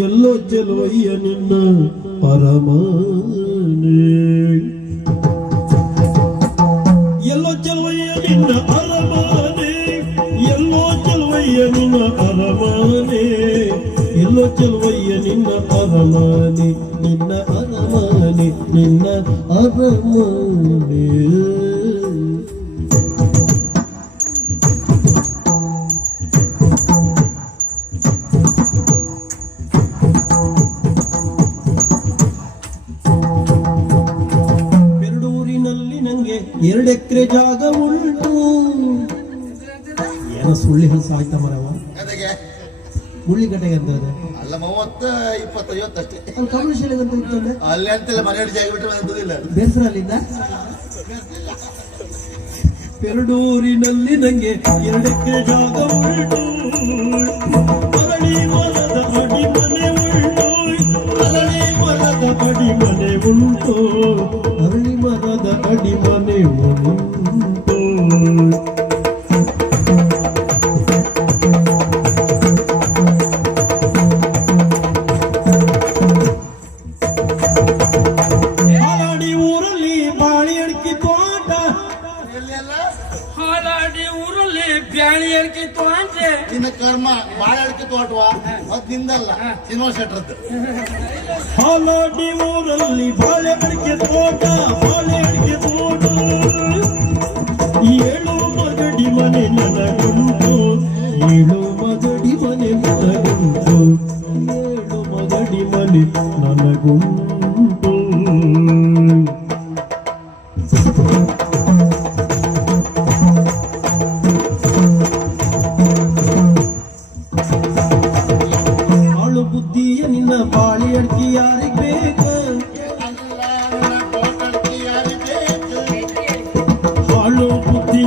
ಎಲ್ಲೋ ಚೆಲುವಯ್ಯ ನಿನ್ನ ಪರಮಾನೇ. ಎಲ್ಲೋ ಚೆಲುವಯ್ಯ ನಿನ್ನ ಅರಮನೆ ಎಲ್ಲೋ ಚೆಲುವಯ್ಯ ನಿನ್ನ ಅರಮನೆ ಎಲ್ಲೋ ಚೆಲುವಯ್ಯ ನಿನ್ನ ಅರಮನೆ ನಿನ್ನ ಅರಮನೆ ನಿನ್ನ ಅರಮನೆ ಎರಡು ಎಕರೆ ಜಾಗ ಉಂಟು. ಏನೋ ಸುಳ್ಳಿ ಹಸ ಆಯ್ತ ಮರವ? ಅದಕ್ಕೆ ಮುಳ್ಳಿಗಟ್ಟೆಗೆ ಅಂತ ಇದೆ ಅಲ್ಲ ಮೂವತ್ತ ಇಪ್ಪತ್ತು ಐವತ್ತು ಅಷ್ಟೇ ಅಲ್ಲಿ ಕಮಲೇಶ್ವರಿಗೆ ಅಂತ ಇರ್ತದೆ ಅಲ್ಲಿ ಅಂತೆಲ್ಲ ಮನೆ ಜಾಗ ಬಿಟ್ಟು ಬಂದಿಲ್ಲ ಬೇಸರ ಅಲ್ಲಿಂದ ಪೆರಡೂರಿನಲ್ಲಿ ನಂಗೆ ಎರಡಕ್ಕೆ ಎಕರೆ ಜಾಗ ಉಂಟು. ಅರಳಿ ನಿನ್ನ ಕರ್ಮ ಬಾಳ ಅಡಿಕೆ ತೋಟವಾ? ಅದ್ ನಿಂದಲ್ಲ. ಸಿನಿಮಾ ಶೆಟ್ರದ್ದು ಹಾಲಾಡಿ ಊರಲ್ಲಿ ಬಾಳೆ ಅಡಿಕೆ ತೋಟ ಬಾಳೆ ಅಡಿಕೆ ತೋಟ. ಏಳು ಮಗಡಿ ಮನೆ ನನಗುಂಟು ಏಳು ಮಗಡಿ ಮನೆ ನನಗುಂಟು ಏಳು ಮಗಡಿ ಮನೆ ನನಗುಂಟು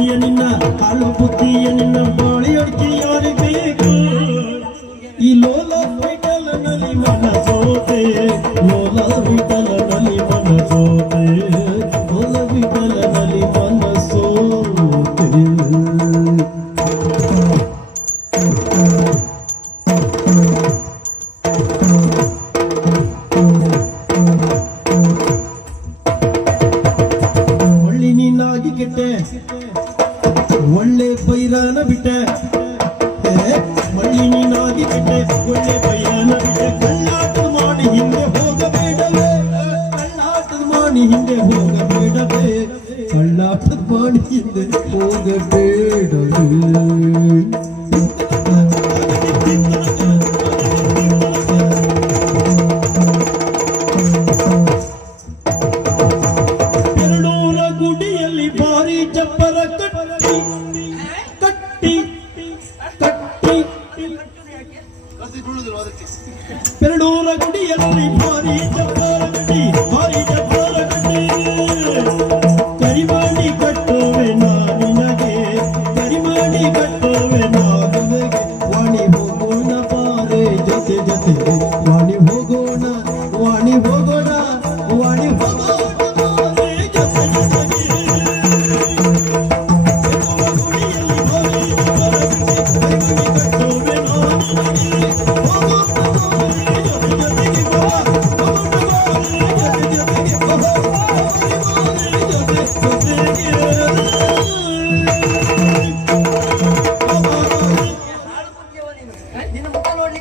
ಬುದ್ಧಿಯ ನಿನ್ನ ಹಾಳು ಬುದ್ಧಿಯ ನಿನ್ನ ಬಾಳಿ ಅಡ್ಕಿ ಒಳ್ಳೆ ಬೈರಾನ ಬಿಟ್ಟೆ ಏ, ಮಳ್ಳಿ ನೀನಾಗಿ ಕೆಟ್ಟೆ ಒಳ್ಳೆ ಬೈರಾನ ಬಿಟ್ಟೆ ಕಳ್ಳಾಟದ ಮಾಡಿ ಹಿಂದೆ ಹೋಗಬೇಡವೇ ಕಳ್ಳಾಟದ ಮಾಡಿ ಹಿಂದೆ ಹೋಗಬೇಡವೇ ಕಳ್ಳಾಟದ ಮಾಡಿ ಹಿಂದೆ ಹೋಗಬೇಡವೇ பெருடூர குடி எல்லை போரி போர குடி போரி போர குடி கரிமாடி கட்டுவே நான் நினகே கரிமாடி கட்டுவே நான் நினகே வாணி போன பாரு ஜொತೆ ஜொತೆ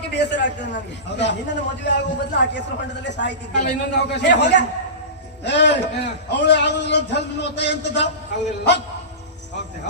ನೋಡ್ಲಿಕ್ಕೆ ಬೇಸರ ಆಗ್ತದೆ ನನಗೆ. ಇನ್ನೊಂದು ಮದುವೆ ಆಗುವ ಬದಲು ಆ ಕೇಸರ ಹೊಂಡದಲ್ಲೇ ಅಲ್ಲ ಸಾಯ್ತಿದ್ದೆ ಇನ್ನೊಂದು ಅವಕಾಶ ಏ ಹೋಗ. ಏ ಅವಳೇ ಆಗುದಿಲ್ಲ ಅಂತ ಹೇಳಿ ಎಂತದ? ಹೌದಿಲ್ಲ. ಹೋಗ್ತೇವೆ